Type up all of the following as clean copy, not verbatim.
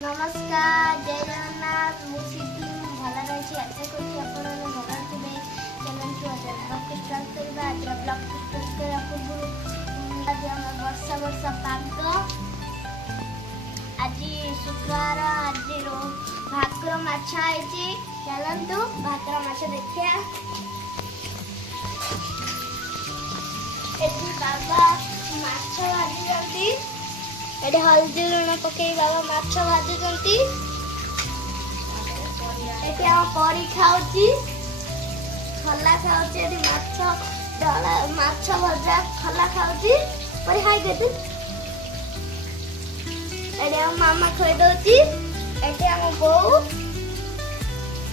नमस्कार जय जगन्नाथ मुझे भल रही आशा करुँच भल थे चैनल को ब्लॉग स्टार्ट करवा आज ब्लॉग स्टार्ट करने पूर्व आज वर्षा वर्षा पाग आज शुक्रवार आज भाकुर माछी चलतु भाकुर माछ देखिया बाबा माछ भाजी एटे हल्दी लुण पकई बाबा माछ भाजुचंती एटे हम परी खाउची खला खाउची एटे माछ डला माछ भजा खला खाउची परी खाई देती एटे हम मामा खोई दोची एटे हम बोऊ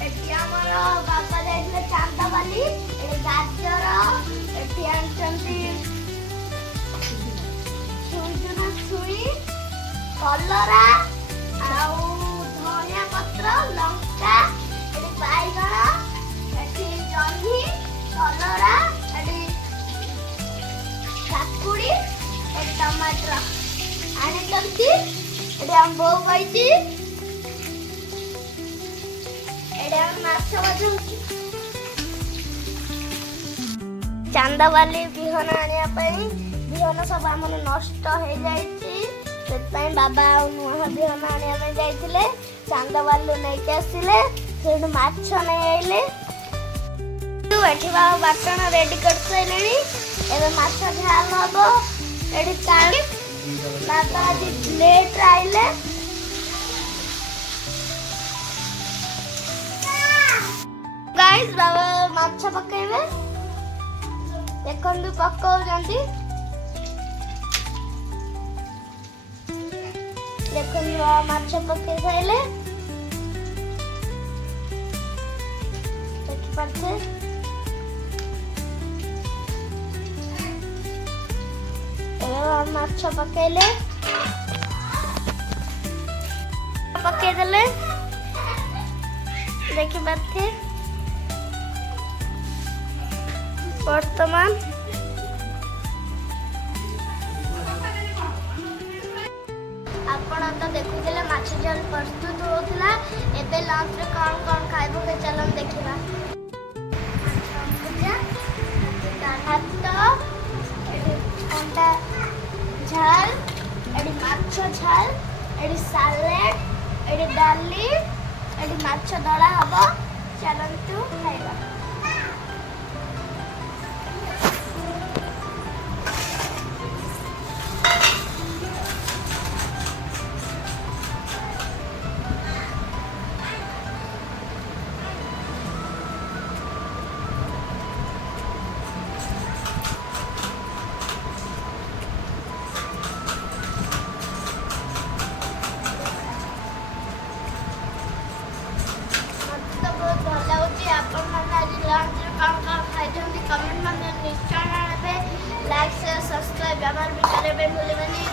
एटे हमर बाबा जाइले चांदाबाली एटे गाजर एटे आंचंती कलरा आउ धनिया पत्र लंका एटी बैगण एटी जह्नी कलरा एटी काकुड़ी एटी टमाटर आने चलती एटी हम बो पाइची एटी हम माछ भाजुची चांदाबाली बिहन आनिया पई बिहन सब हमन नष्ट हो जाइची सेतपाई बाबा नुआ बिहन आनिया जाइथिले चांदाबालू नहीं आसिले सेठु माछ नहीं आइले तू एठी बाबा बाटण रेडी कर सैलेनी एबे माछ झाल हबो एठी ताली बाबा आज लेट आइले गाइस बाबा माछ पकाइबे देखंदु पकाउ जंती देखो माछ पके साइले देखि पाछे माछ पकेले पके देले देखि पाछे वर्तमान आपण तो देखुले माछ झोल प्रस्तुत होता एबे लंच रे कौन कौन खाइबो के चलन देखिबा भात अंडा झाल एडी माछ झाल एडी सालेड एडी डाली एडी माछ दळा हबो चलंतु खाइबा कमेंट में निश्चय लाइक शेयर सब्सक्राइब हमारे भी करे भूलिबनी।